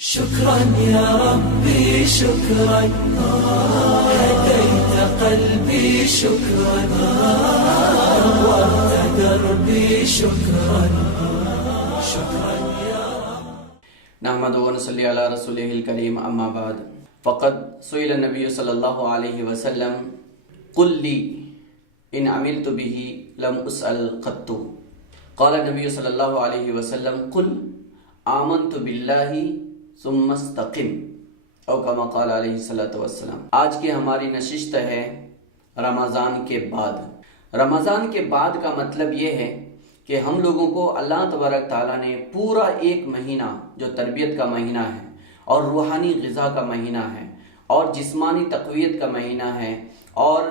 شكرا يا ربي شكرا هديت قلبي شكرا نورت دربي شكرا شكرا يا رب. نحمد ونصلي على رسوله الكريم اما بعد فقد سئل النبي صلى الله عليه وسلم قل لي ان عملت به لم اسأل قط. قال النبي صلى الله عليه وسلم قل آمنت بالله ثم استقم او کما قال علیہ الصلوۃ والسلام. آج کی ہماری نشست ہے رمضان کے بعد. رمضان کے بعد کا مطلب یہ ہے کہ ہم لوگوں کو اللہ تبارک تعالیٰ نے پورا ایک مہینہ جو تربیت کا مہینہ ہے اور روحانی غذا کا مہینہ ہے اور جسمانی تقویت کا مہینہ ہے اور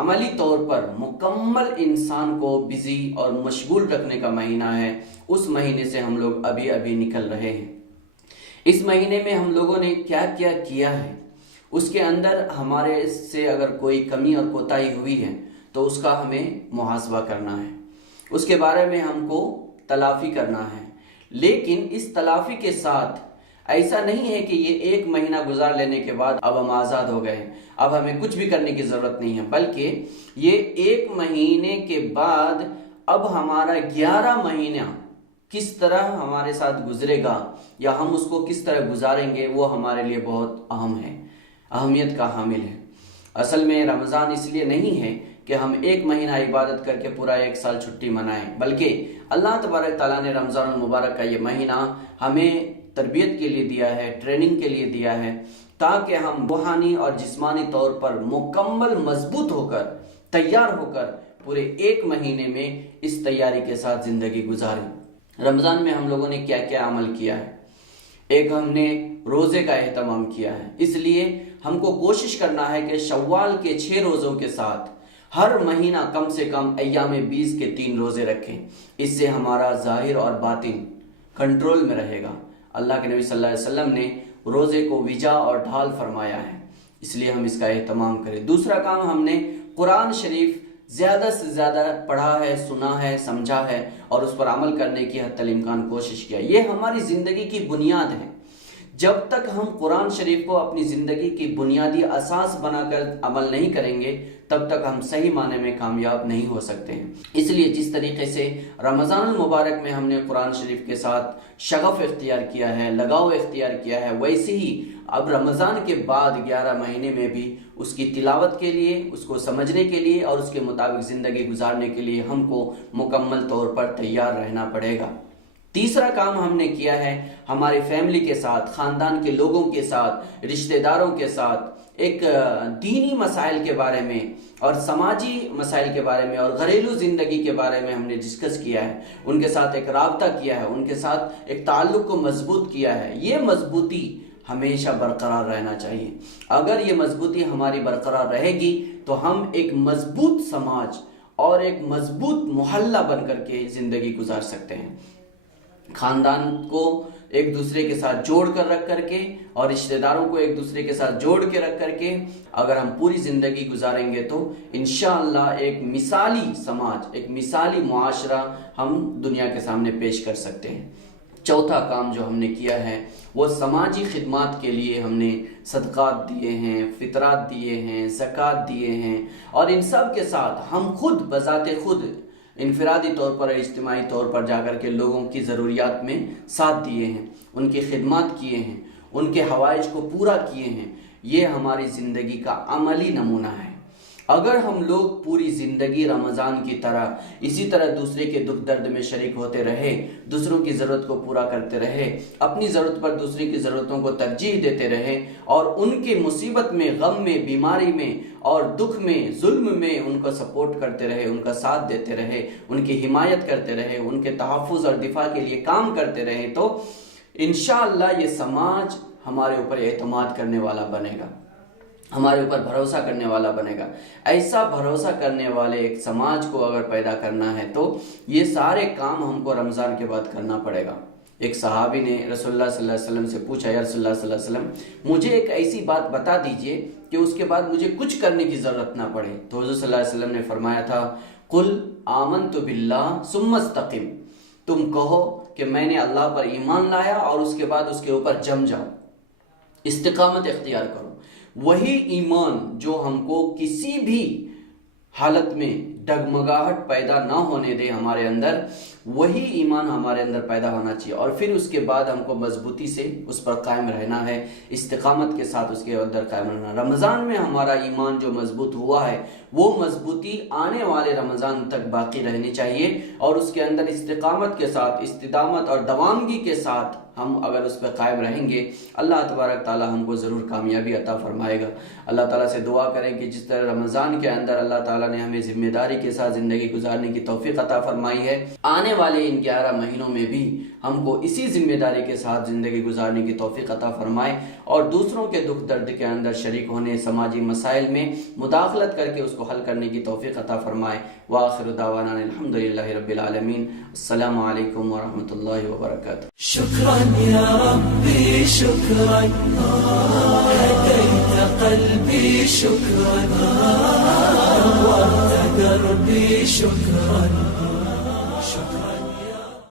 عملی طور پر مکمل انسان کو بزی اور مشغول رکھنے کا مہینہ ہے. اس مہینے سے ہم لوگ ابھی نکل رہے ہیں. اس مہینے میں ہم لوگوں نے کیا کیا ہے، اس کے اندر ہمارے سے اگر کوئی کمی اور کوتاہی ہوئی ہے تو اس کا ہمیں محاسبہ کرنا ہے، اس کے بارے میں ہم کو تلافی کرنا ہے. لیکن اس تلافی کے ساتھ ایسا نہیں ہے کہ یہ ایک مہینہ گزار لینے کے بعد اب ہم آزاد ہو گئے، اب ہمیں کچھ بھی کرنے کی ضرورت نہیں ہے، بلکہ یہ ایک مہینے کے بعد اب ہمارا 11 مہینہ کس طرح ہمارے ساتھ گزرے گا یا ہم اس کو کس طرح گزاریں گے وہ ہمارے لیے بہت اہم ہے، اہمیت کا حامل ہے. اصل میں رمضان اس لیے نہیں ہے کہ ہم ایک مہینہ عبادت کر کے پورا ایک سال چھٹی منائیں، بلکہ اللہ تبارک تعالیٰ نے رمضان المبارک کا یہ مہینہ ہمیں تربیت کے لیے دیا ہے، ٹریننگ کے لیے دیا ہے، تاکہ ہم روحانی اور جسمانی طور پر مکمل مضبوط ہو کر تیار ہو کر پورے ایک مہینے میں اس تیاری کے ساتھ زندگی گزاریں. رمضان میں ہم لوگوں نے کیا کیا عمل کیا ہے؟ ایک ہم نے روزے کا اہتمام کیا ہے. اس لیے ہم کو کوشش کرنا ہے کہ شوال کے 6 روزوں کے ساتھ ہر مہینہ کم سے کم ایام 20 کے 3 روزے رکھیں. اس سے ہمارا ظاہر اور باطن کنٹرول میں رہے گا. اللہ کے نبی صلی اللہ علیہ وسلم نے روزے کو وجا اور ڈھال فرمایا ہے، اس لیے ہم اس کا اہتمام کریں. دوسرا کام، ہم نے قرآن شریف زیادہ سے زیادہ پڑھا ہے، سنا ہے، سمجھا ہے اور اس پر عمل کرنے کی حتی الامکان کوشش کیا. یہ ہماری زندگی کی بنیاد ہے. جب تک ہم قرآن شریف کو اپنی زندگی کی بنیادی اساس بنا کر عمل نہیں کریں گے تب تک ہم صحیح معنی میں کامیاب نہیں ہو سکتے ہیں. اس لیے جس طریقے سے رمضان المبارک میں ہم نے قرآن شریف کے ساتھ شغف اختیار کیا ہے، لگاؤ اختیار کیا ہے، ویسے ہی اب رمضان کے بعد 11 مہینے میں بھی اس کی تلاوت کے لیے، اس کو سمجھنے کے لیے اور اس کے مطابق زندگی گزارنے کے لیے ہم کو مکمل طور پر تیار رہنا پڑے گا. تیسرا کام ہم نے کیا ہے، ہماری فیملی کے ساتھ، خاندان کے لوگوں کے ساتھ، رشتہ داروں کے ساتھ ایک دینی مسائل کے بارے میں اور سماجی مسائل کے بارے میں اور گھریلو زندگی کے بارے میں ہم نے ڈسکس کیا ہے. ان کے ساتھ ایک رابطہ کیا ہے، ان کے ساتھ ایک تعلق کو مضبوط کیا ہے. یہ مضبوطی ہمیشہ برقرار رہنا چاہیے. اگر یہ مضبوطی ہماری برقرار رہے گی تو ہم ایک مضبوط سماج اور ایک مضبوط محلہ بن کر کے زندگی گزار سکتے ہیں. خاندان کو ایک دوسرے کے ساتھ جوڑ کر رکھ کر کے اور رشتہ داروں کو ایک دوسرے کے ساتھ جوڑ کے رکھ کر کے اگر ہم پوری زندگی گزاریں گے تو انشاءاللہ ایک مثالی سماج، ایک مثالی معاشرہ ہم دنیا کے سامنے پیش کر سکتے ہیں. چوتھا کام جو ہم نے کیا ہے وہ سماجی خدمات کے لیے ہم نے صدقات دیے ہیں، فطرات دیے ہیں، زکوٰۃ دیے ہیں اور ان سب کے ساتھ ہم خود بذات خود انفرادی طور پر اجتماعی طور پر جا کر کے لوگوں کی ضروریات میں ساتھ دیے ہیں، ان کی خدمات کیے ہیں، ان کے حوائج کو پورا کیے ہیں. یہ ہماری زندگی کا عملی نمونہ ہے. اگر ہم لوگ پوری زندگی رمضان کی طرح اسی طرح دوسرے کے دکھ درد میں شریک ہوتے رہے، دوسروں کی ضرورت کو پورا کرتے رہے، اپنی ضرورت پر دوسرے کی ضرورتوں کو ترجیح دیتے رہے اور ان کے مصیبت میں، غم میں، بیماری میں اور دکھ میں، ظلم میں ان کو سپورٹ کرتے رہے، ان کا ساتھ دیتے رہے، ان کی حمایت کرتے رہے، ان کے تحفظ اور دفاع کے لیے کام کرتے رہے تو انشاءاللہ یہ سماج ہمارے اوپر اعتماد کرنے والا بنے گا، ہمارے اوپر بھروسہ کرنے والا بنے گا. ایسا بھروسہ کرنے والے ایک سماج کو اگر پیدا کرنا ہے تو یہ سارے کام ہم کو رمضان کے بعد کرنا پڑے گا. ایک صحابی نے رسول اللہ صلی اللہ علیہ وسلم سے پوچھا، یا رسول اللہ صلی اللہ علیہ وسلم مجھے ایک ایسی بات بتا دیجئے کہ اس کے بعد مجھے کچھ کرنے کی ضرورت نہ پڑے. تو حضور صلی اللہ علیہ وسلم نے فرمایا تھا قل آمنت باللہ ثم استقم. تم کہو کہ میں نے اللہ پر ایمان لایا اور اس کے بعد اس کے اوپر جم جاؤ، استقامت اختیار کرو۔ وہی ایمان جو ہم کو کسی بھی حالت میں ڈگمگاہٹ پیدا نہ ہونے دے ہمارے اندر، وہی ایمان ہمارے اندر پیدا ہونا چاہیے، اور پھر اس کے بعد ہم کو مضبوطی سے اس پر قائم رہنا ہے، استقامت کے ساتھ اس کے اندر قائم رہنا۔ رمضان میں ہمارا ایمان جو مضبوط ہوا ہے وہ مضبوطی آنے والے رمضان تک باقی رہنی چاہیے، اور اس کے اندر استقامت کے ساتھ، استدامت اور دوامگی کے ساتھ ہم اگر اس پہ قائم رہیں گے، اللہ تبارک تعالی ہم کو ضرور کامیابی عطا فرمائے گا۔ اللہ تعالیٰ سے دعا کریں کہ جس طرح رمضان کے اندر اللہ تعالیٰ نے ہمیں ذمہ داری کے ساتھ زندگی گزارنے کی توفیق عطا فرمائی ہے، آنے والے ان 11 مہینوں میں بھی ہم کو اسی ذمہ داری کے ساتھ زندگی گزارنے کی توفیق عطا فرمائے، اور دوسروں کے دکھ درد کے اندر شریک ہونے، سماجی مسائل میں مداخلت کر کے اس کو حل کرنے کی توفیق عطا فرمائے۔ وآخر دعوانا الحمدللہ رب العالمین۔ السلام علیکم ورحمۃ اللہ وبرکاتہ۔ شكرا يا ربي شكرا، هديت قلبي شكرا، نورت دربي شكرا، شكرا